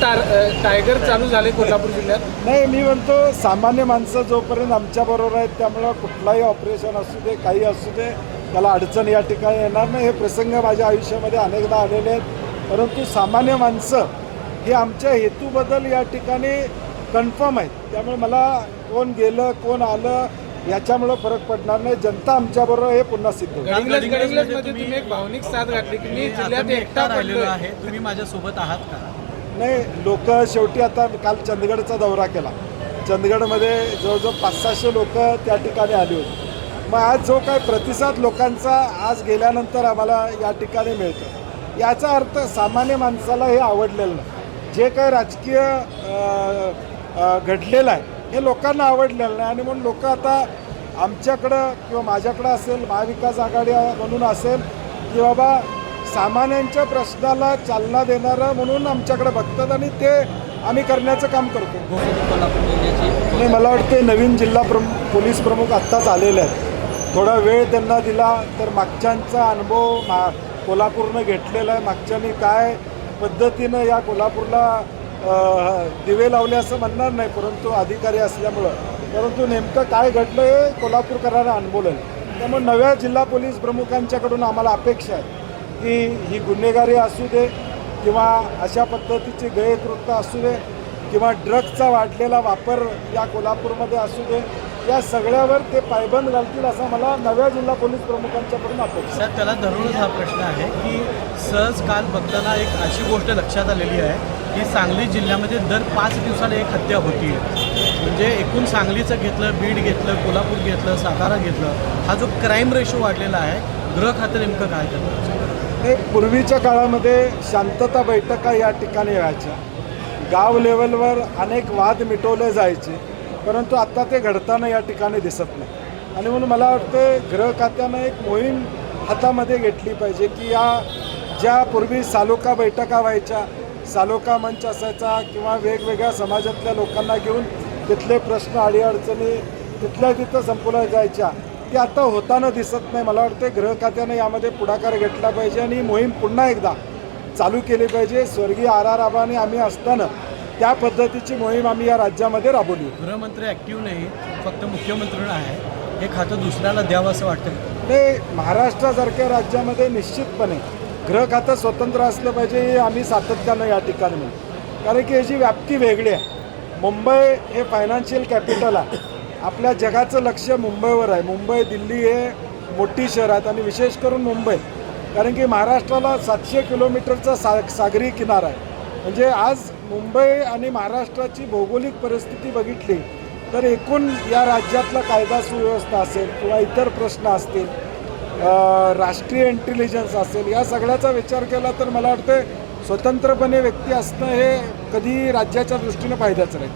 टार- टायगर चालू झाले कोल्हापूर जिल्ह्यात? नाही मी म्हणतो सामान्य माणसं जोपर्यंत आमच्याबरोबर आहेत त्यामुळं कुठलाही ऑपरेशन असू दे काही असू दे त्याला अडचण या ठिकाणी येणार नाही. हे प्रसंग माझ्या आयुष्यामध्ये अनेकदा आलेले आहेत. परंतु सामान्य माणसं हे आमच्या हेतूबद्दल या ठिकाणी कन्फर्म आहेत. त्यामुळे मला कोण गेलं कोण आलं याच्यामुळं फरक पडणार नाही. जनता आमच्याबरोबर हे पुन्हा सिद्ध तुम्ही एक भावनिक साथ घातली की मी जिल्ह्यात एकटा आहे. तुम्ही माझ्यासोबत आहात का? नाही लोक शेवटी आता काल चंदगडचा दौरा केला. चंदगडमध्ये जवळजवळ पाच सहाशे लोक त्या ठिकाणी आली होती. मग आज जो काय प्रतिसाद लोकांचा आज गेल्यानंतर आम्हाला या ठिकाणी मिळतो. याचा अर्थ सामान्य माणसाला हे आवडलेलं नाही. जे काय राजकीय घडलेलं आहे हे लोकांना आवडलेलं नाही. आणि म्हणून लोक आता आमच्याकडं किंवा माझ्याकडं असेल महाविकास आघाडी म्हणून असेल की बाबा सामान्यांच्या प्रश्नाला चालना देणारं म्हणून आमच्याकडे बघतात आणि ते आम्ही करण्याचं काम करतो. आणि मला वाटते नवीन जिल्हा प्रमुख पोलीस प्रमुख आत्ताच आलेले आहेत. थोडा वेळ त्यांना दिला तर मागच्यांचा अनुभव मा कोल्हापूरनं घेतलेला आहे. मागच्यांनी काय पद्धतीनं या कोल्हापूरला दिवे लावले असं म्हणणार नाही परंतु अधिकारी असल्यामुळं. परंतु नेमकं काय घडलं हे कोल्हापूरकरांना अनुभवलं त्यामुळे नव्या जिल्हा पोलीस प्रमुखांच्याकडून आम्हाला अपेक्षा आहे. की ही गुन्हेगारी असू दे किंवा अशा पद्धतीची गैरकृत्य असू दे किंवा ड्रग्जचा वाढलेला वापर या कोल्हापूरमध्ये असू दे या सगळ्यावर ते पायबंद घालतील असा मला नव्या जिल्हा पोलीस प्रमुखांच्याकडून अपेक्षा सर त्याला धरूनच हा प्रश्न आहे की सहज काल बघताना एक अशी गोष्ट लक्षात आलेली आहे की सांगली जिल्ह्यामध्ये दर पाच दिवसाला एक हत्या होती म्हणजे एकूण सांगलीचं घेतलं बीड घेतलं कोल्हापूर घेतलं सातारा घेतलं हा जो क्राईम रेशो वाढलेला आहे गृह खातं नेमकं काय करतं हे पूर्वीच्या काळामध्ये शांतता बैठका या ठिकाणी व्हायच्या. गाव लेवलवर अनेक वाद मिटवले जायचे परंतु आत्ता ते घडताना या ठिकाणी दिसत नाही. आणि म्हणून मला वाटतं गृह खात्यानं एक मोहीम हातामध्ये घेतली पाहिजे की या ज्या पूर्वी सालोका बैठका व्हायच्या सालोका मंच असायचा किंवा वेगवेगळ्या समाजातल्या लोकांना घेऊन तिथले प्रश्न अडीअडचणी तिथल्या तिथं संपवल्या जायच्या ते आता होताना दिसत नाही. मला वाटतं गृह खात्यानं यामध्ये पुढाकार घेतला पाहिजे आणि ही मोहीम पुन्हा एकदा चालू केली पाहिजे. स्वर्गीय आर आर आबांनी आम्ही असताना त्या पद्धतीची मोहीम आम्ही या राज्यामध्ये राबवली. गृहमंत्री ॲक्टिव्ह नाही फक्त मुख्यमंत्र्यांना आहे. हे खातं दुसऱ्याला द्यावं असं वाटतं? ते महाराष्ट्रासारख्या राज्यामध्ये निश्चितपणे गृह खातं स्वतंत्र असलं पाहिजे हे आम्ही सातत्यानं या ठिकाणी म्हणतो. कारण की याची व्याप्ती वेगळी आहे. मुंबई हे फायनान्शियल कॅपिटल आहे. आपल्या जगाचं लक्ष मुंबईवर आहे. मुंबई दिल्ली हे मोठी शहर आहेत आणि विशेष करून मुंबई. कारण की महाराष्ट्राला सातशे किलोमीटरचा सा सागरी किनारा आहे. म्हणजे आज मुंबई आणि महाराष्ट्राची भौगोलिक परिस्थिती बघितली तर एकूण या राज्यातला कायदा सुव्यवस्था असेल किंवा इतर प्रश्न असतील राष्ट्रीय इंटेलिजन्स असेल या सगळ्याचा विचार केला तर मला वाटतं स्वतंत्रपणे व्यक्ती असणं हे कधी राज्याच्या दृष्टीने फायद्याचं राहील